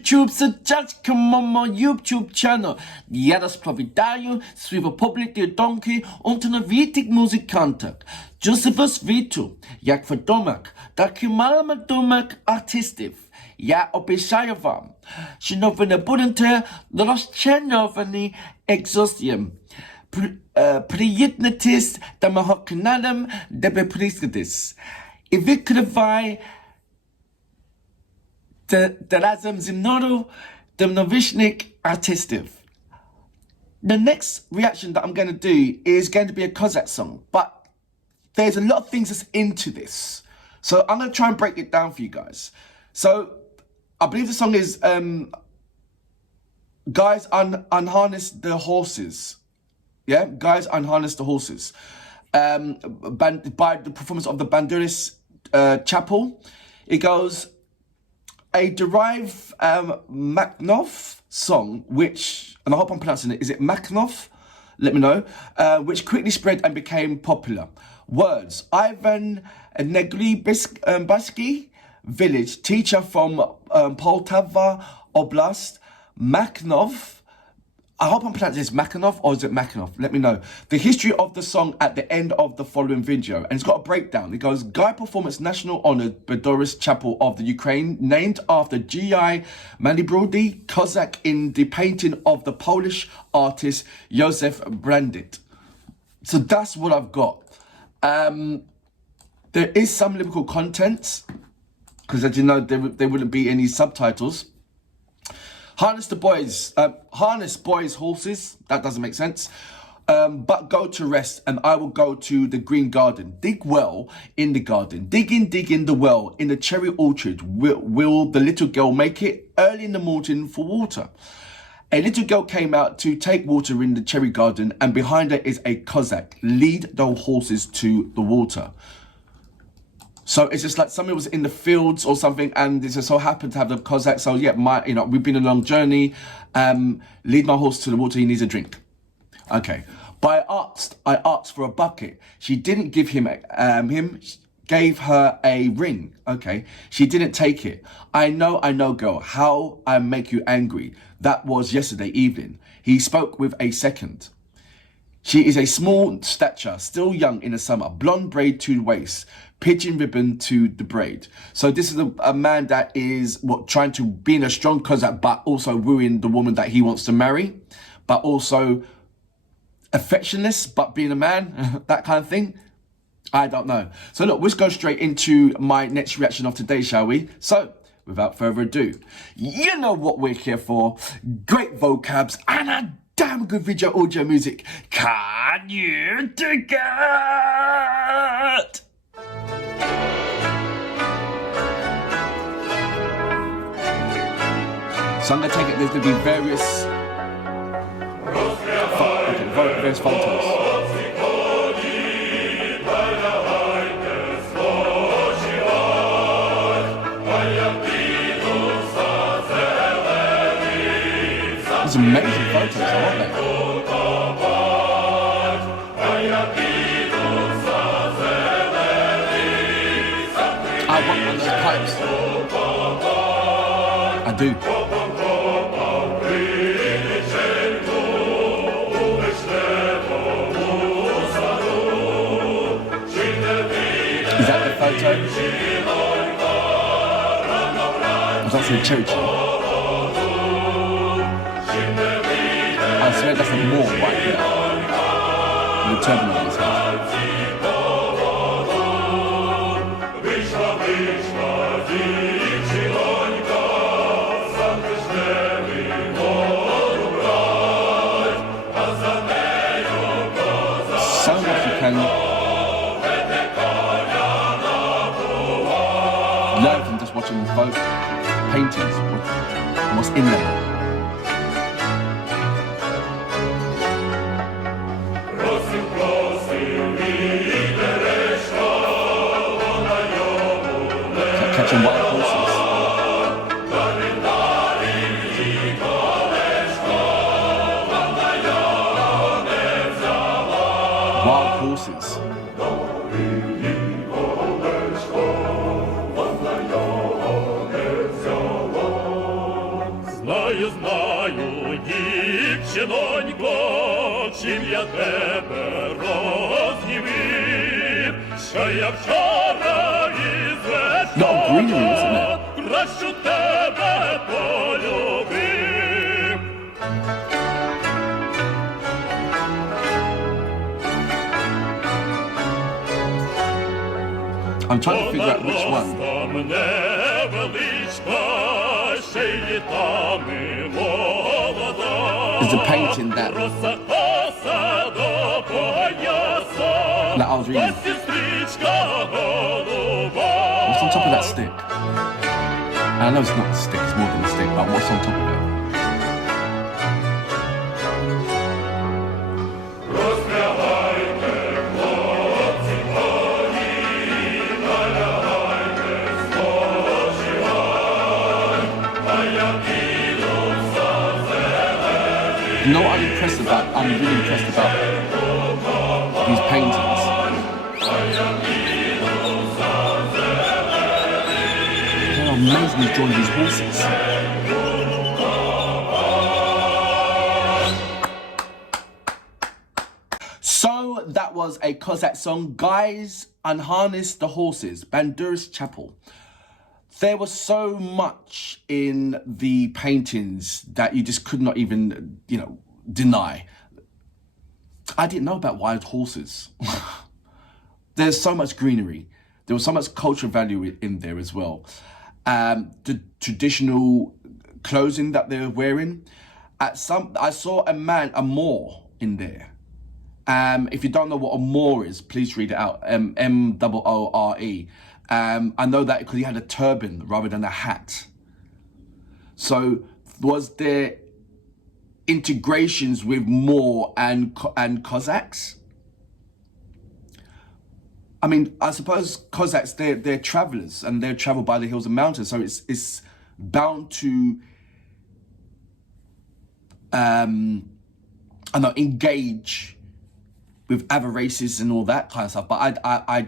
YouTube, so just come on my YouTube channel. Ja rozprawiają swojego publicznego donki unternowitych muzykantach. Józefus witu, jak wiadomo, taki mało domek artystów. Ja obiecaję wam, że nowe nie będą rozczarowane egzostem. Przyjemność do mojego kanału, żeby przyjść. I wykrywaj razem ze mną nowych artystów. The next reaction that I'm going to do is going to be a Kozak song, but there's a lot of things that's into this. So I'm going to try and break it down for you guys. So I believe the song is Guys Unharness the Horses. Yeah, Guys Unharness the Horses. By the performance of the Bandurist Chapel. It goes, a derived Makhnov song, which, and I hope I'm pronouncing it, is it Makhnov? Let me know. Which quickly spread and became popular. Words, Iván Negrebicki, village, teacher from Poltava Oblast, Makhnov. I hope I'm pronouncing this Makhnov, or is it Makhnov? Let me know. The history of the song at the end of the following video. And it's got a breakdown. It goes, Guy performance national honored Bandurist Chapel of the Ukraine, named after G.I. Manibrody, Kozak, in the painting of the Polish artist Юзефа Брандта. So that's what I've got. There is some lyrical content, because as you know, there wouldn't be any subtitles. Harness boys horses, that doesn't make sense. But go to rest, and I will go to the green garden. Dig well in the garden. Dig in the well, in the cherry orchard. Will the little girl make it early in the morning for water? A little girl came out to take water in the cherry garden, and behind her is a Kozak. Lead the horses to the water. So it's just like somebody was in the fields or something, and it just so happened to have the Kozak. So yeah, we've been on a long journey. Lead my horse to the water. He needs a drink. Okay. But I asked for a bucket. She didn't give him gave her a ring. Okay. She didn't take it. I know, girl. How I make you angry. That was yesterday evening. He spoke with a second. She is a small stature, still young in the summer, blonde braid to the waist, pigeon ribbon to the braid. So this is a man that is trying to be in a strong Kozak, but also wooing the woman that he wants to marry, but also affectionless, but being a man, that kind of thing. I don't know. So look, let's go straight into my next reaction of today, shall we? So, without further ado, you know what we're here for. Great vocabs and a damn good video audio music. Can you dig it? So I'm going to take it, there's going to be various photos. These amazing photos, aren't they? I want one of those pipes. I do. Is that the photo? Was that from cherry tree? I swear that's a more right there. The turban on his head. So much you can learn from just watching both paintings and what's in them. Catching wild horses. Wild horses. дівчинонько, чим я тебе рознівив, що я вчора із вечора кращу тебе полюбив. I'm trying to figure out which one. There's a painting that I was reading. What's on top of that stick? I know it's not a stick, it's more than a stick, but what's on top of it? Розпрягайте, хлопці, коні, налягайте, спочивай, а я піду за зелений. You know what I'm really impressed about these paintings? How amazing he's drawn these horses. So that was a Cossack song, Guys Unharness the Horses, Bandurist Chapel. There was so much in the paintings that you just could not even, deny. I didn't know about wild horses. There's so much greenery. There was so much cultural value in there as well. The traditional clothing that they were wearing. I saw a Moor in there. If you don't know what a Moor is, please read it out. M-O-O-R-E. I know that because he had a turban rather than a hat. So was there integrations with Moor and Cossacks? I mean, I suppose Cossacks, they're travelers and they travel by the hills and mountains. So it's bound to engage with other races and all that kind of stuff. But I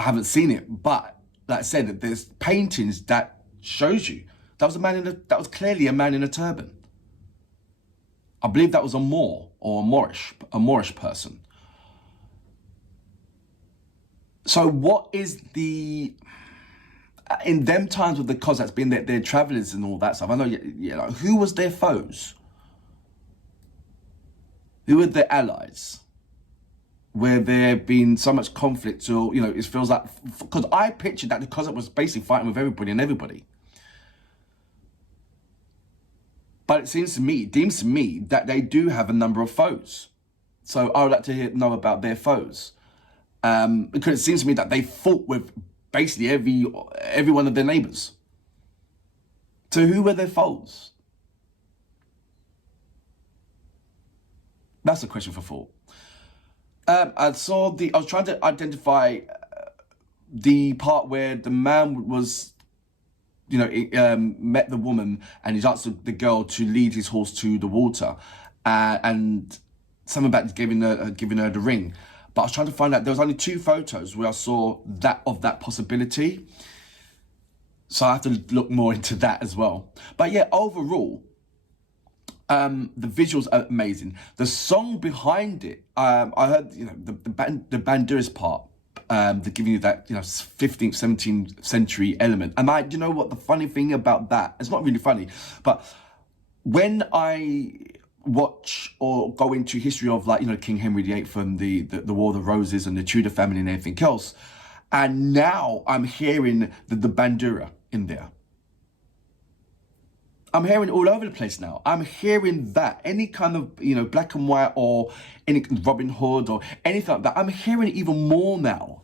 haven't seen it. But like I said, there's paintings that shows you that was clearly a man in a turban. I believe that was a Moor or a Moorish person. So what is in them times with the Cossacks being their travelers and all that stuff, I know, who was their foes? Who were their allies? Where there been so much conflict, or, it feels like, because I pictured that the Cossack was basically fighting with everybody and everybody. But it deems to me that they do have a number of foes. So I would like to know about their foes. Because it seems to me that they fought with basically every one of their neighbours. So who were their foes? That's a question for thought. I was trying to identify the part where the man was, met the woman and he's asked the girl to lead his horse to the water, and something about giving her the ring. But I was trying to find out, there was only 2 photos where I saw that possibility. So I have to look more into that as well. But yeah, overall, the visuals are amazing. The song behind it, I heard, the bandurist part, they're giving you that, 15th, 17th century element. And you know what, the funny thing about that, it's not really funny, but when I watch or go into history of King Henry VIII and the War of the Roses and the Tudor family and everything else, and now I'm hearing the bandura in there. I'm hearing all over the place now. I'm hearing that any kind of black and white or any Robin Hood or anything like that. I'm hearing it even more now.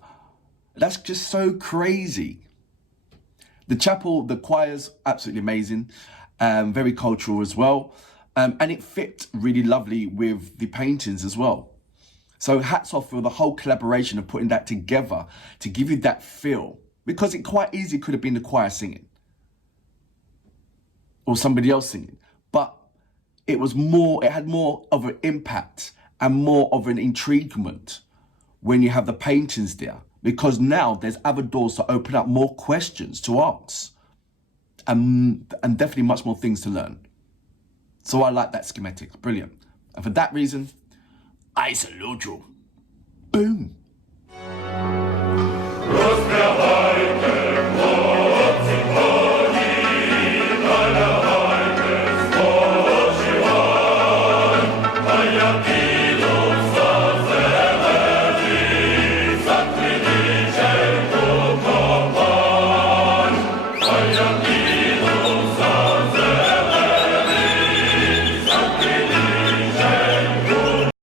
That's just so crazy. The chapel, the choir's absolutely amazing, very cultural as well. And it fit really lovely with the paintings as well. So hats off for the whole collaboration of putting that together to give you that feel. Because it quite easily could have been the choir singing. Or somebody else singing. But it had more of an impact and more of an intriguement when you have the paintings there. Because now there's other doors to open up, more questions to ask. And definitely much more things to learn. So I like that schematic. Brilliant. And for that reason, I salute you. Boom. Розпрягай.